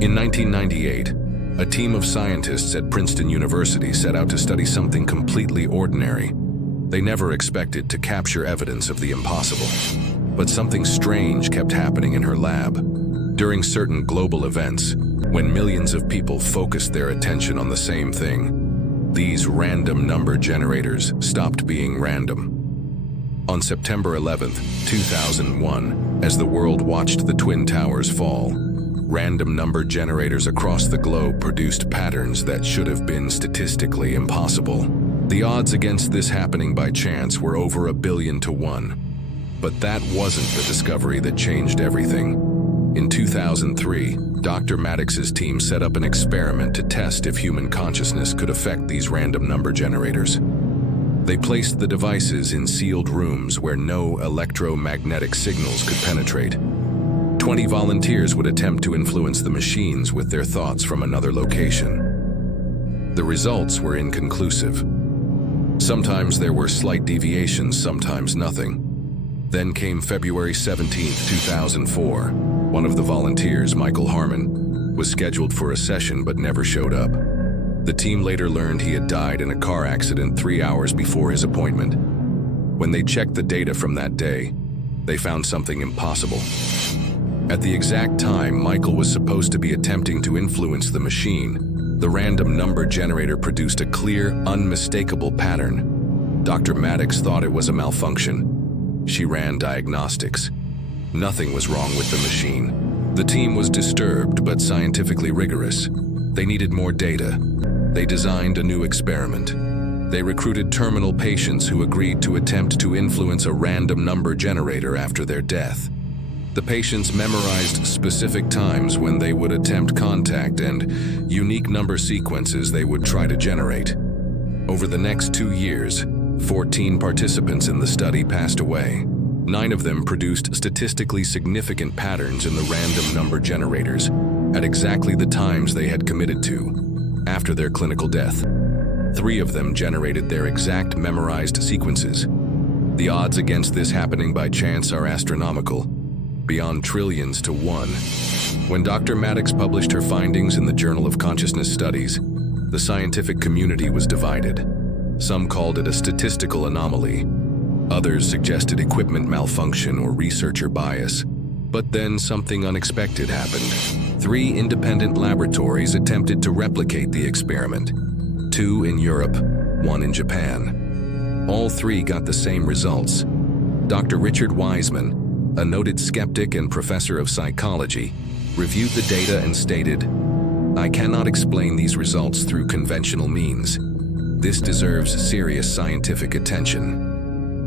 In 1998, a team of scientists at Princeton University set out to study something completely ordinary. They never expected to capture evidence of the impossible. But something strange kept happening in her lab. During certain global events, when millions of people focused their attention on the same thing, these random number generators stopped being random. On September 11, 2001, as the world watched the Twin Towers fall, random number generators across the globe produced patterns that should have been statistically impossible. The odds against this happening by chance were over 1 billion to 1. But that wasn't the discovery that changed everything. In 2003, Dr. Maddox's team set up an experiment to test if human consciousness could affect these random number generators. They placed the devices in sealed rooms where no electromagnetic signals could penetrate. 20 volunteers would attempt to influence the machines with their thoughts from another location. The results were inconclusive. Sometimes there were slight deviations, sometimes nothing. Then came February 17, 2004. One of the volunteers, Michael Harmon, was scheduled for a session but never showed up. The team later learned he had died in a car accident 3 hours before his appointment. When they checked the data from that day, they found something impossible. At the exact time Michael was supposed to be attempting to influence the machine, the random number generator produced a clear, unmistakable pattern. Dr. Maddox thought it was a malfunction. She ran diagnostics. Nothing was wrong with the machine. The team was disturbed but scientifically rigorous. They needed more data. They designed a new experiment. They recruited terminal patients who agreed to attempt to influence a random number generator after their death. The patients memorized specific times when they would attempt contact and unique number sequences they would try to generate. Over the next 2 years, 14 participants in the study passed away. 9 of them produced statistically significant patterns in the random number generators at exactly the times they had committed to after their clinical death. 3 of them generated their exact memorized sequences. The odds against this happening by chance are astronomical, beyond trillions to 1. When Dr. Maddox published her findings in the Journal of Consciousness Studies, the scientific community was divided. Some called it a statistical anomaly. Others suggested equipment malfunction or researcher bias. But then something unexpected happened. 3 independent laboratories attempted to replicate the experiment. 2 in Europe, 1 in Japan. All 3 got the same results. Dr. Richard Wiseman, a noted skeptic and professor of psychology, reviewed the data and stated, "I cannot explain these results through conventional means. This deserves serious scientific attention."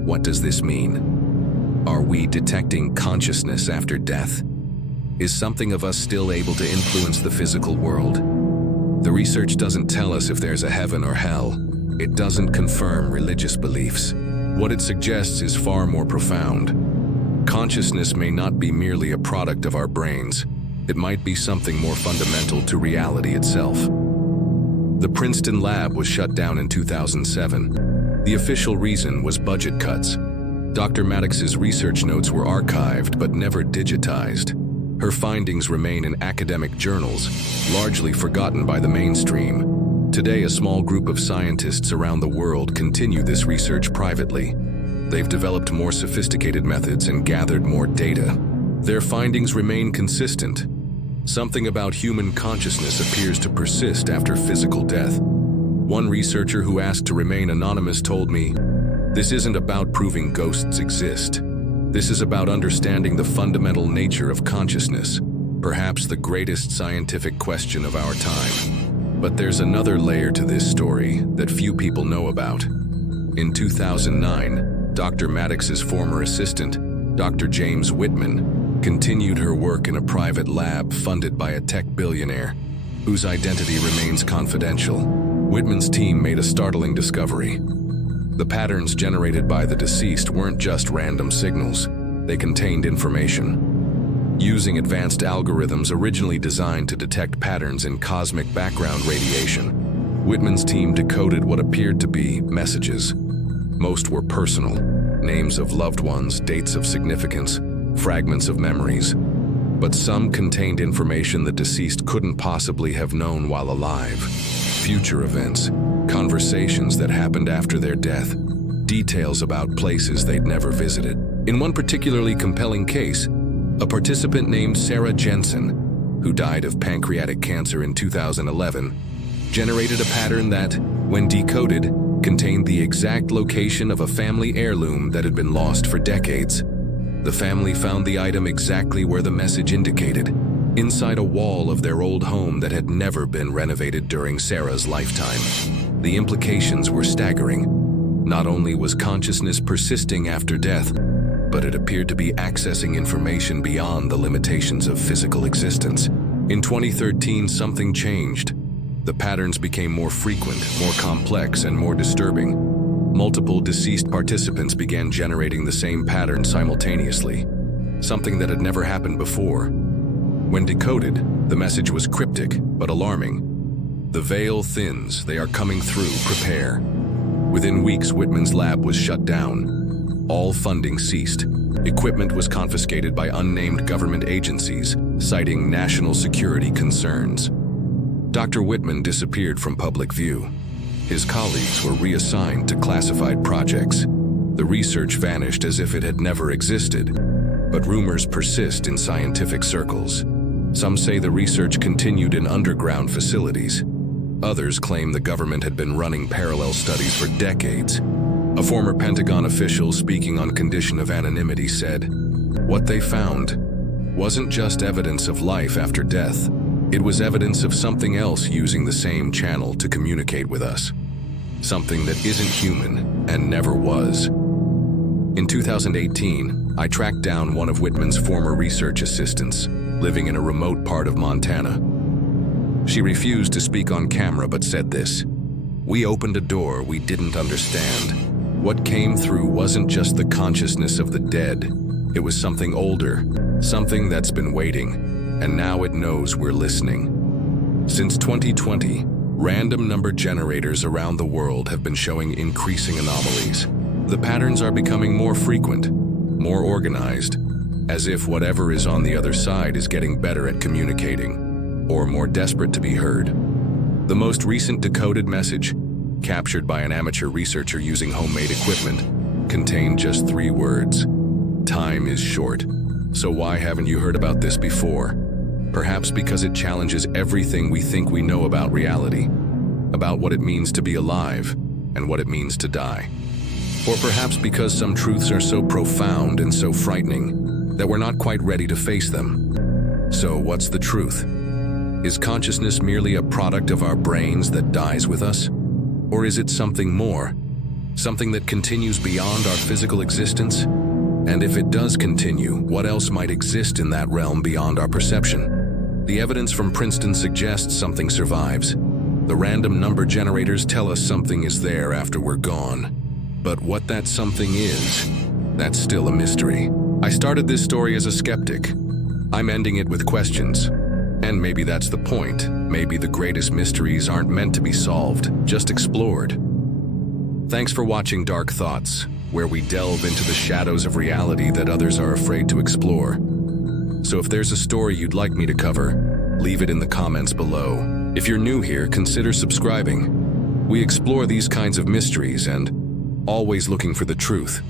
What does this mean? Are we detecting consciousness after death? Is something of us still able to influence the physical world? The research doesn't tell us if there's a heaven or hell. It doesn't confirm religious beliefs. What it suggests is far more profound. Consciousness may not be merely a product of our brains. It might be something more fundamental to reality itself. The Princeton lab was shut down in 2007. The official reason was budget cuts. Dr. Maddox's research notes were archived but never digitized. Her findings remain in academic journals, largely forgotten by the mainstream. Today, a small group of scientists around the world continue this research privately. They've developed more sophisticated methods and gathered more data. Their findings remain consistent. Something about human consciousness appears to persist after physical death. One researcher who asked to remain anonymous told me, "This isn't about proving ghosts exist. This is about understanding the fundamental nature of consciousness, perhaps the greatest scientific question of our time." But there's another layer to this story that few people know about. In 2009, Dr. Maddox's former assistant, Dr. James Whitman, continued her work in a private lab funded by a tech billionaire, whose identity remains confidential. Whitman's team made a startling discovery. The patterns generated by the deceased weren't just random signals. They contained information. Using advanced algorithms originally designed to detect patterns in cosmic background radiation, Whitman's team decoded what appeared to be messages. Most were personal, names of loved ones, dates of significance, fragments of memories. but some contained information the deceased couldn't possibly have known while alive. Future events, conversations that happened after their death, details about places they'd never visited. In one particularly compelling case, a participant named Sarah Jensen, who died of pancreatic cancer in 2011, generated a pattern that, when decoded, contained the exact location of a family heirloom that had been lost for decades. The family found the item exactly where the message indicated, inside a wall of their old home that had never been renovated during Sarah's lifetime. The implications were staggering. Not only was consciousness persisting after death, but it appeared to be accessing information beyond the limitations of physical existence. In 2013, something changed. The patterns became more frequent, more complex, and more disturbing. Multiple deceased participants began generating the same pattern simultaneously, something that had never happened before. When decoded, the message was cryptic but alarming. The veil thins, they are coming through, prepare. Within weeks, Whitman's lab was shut down. All funding ceased. Equipment was confiscated by unnamed government agencies, citing national security concerns. Dr. Whitman disappeared from public view. His colleagues were reassigned to classified projects. The research vanished as if it had never existed, but rumors persist in scientific circles. Some say the research continued in underground facilities. Others claim the government had been running parallel studies for decades. A former Pentagon official speaking on condition of anonymity said, "What they found wasn't just evidence of life after death. It was evidence of something else using the same channel to communicate with us. Something that isn't human and never was." In 2018, I tracked down one of Whitman's former research assistants, living in a remote part of Montana. She refused to speak on camera but said this: "We opened a door we didn't understand. What came through wasn't just the consciousness of the dead. It was something older, something that's been waiting. And now it knows we're listening." Since 2020, random number generators around the world have been showing increasing anomalies. The patterns are becoming more frequent, more organized, as if whatever is on the other side is getting better at communicating, or more desperate to be heard. The most recent decoded message, captured by an amateur researcher using homemade equipment, contained just 3 words: "Time is short." So why haven't you heard about this before? Perhaps because it challenges everything we think we know about reality, about what it means to be alive and what it means to die. Or perhaps because some truths are so profound and so frightening that we're not quite ready to face them. So what's the truth? Is consciousness merely a product of our brains that dies with us? Or is it something more? Something that continues beyond our physical existence? And if it does continue, what else might exist in that realm beyond our perception? The evidence from Princeton suggests something survives. The random number generators tell us something is there after we're gone. But what that something is, that's still a mystery. I started this story as a skeptic. I'm ending it with questions. And maybe that's the point. Maybe the greatest mysteries aren't meant to be solved, just explored. Thanks for watching Dark Thoughts, where we delve into the shadows of reality that others are afraid to explore. So if there's a story you'd like me to cover, leave it in the comments below. If you're new here, consider subscribing. We explore these kinds of mysteries and always looking for the truth,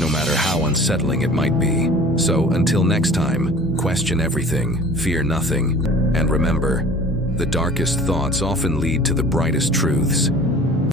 no matter how unsettling it might be. So until next time, question everything, fear nothing, and remember, the darkest thoughts often lead to the brightest truths.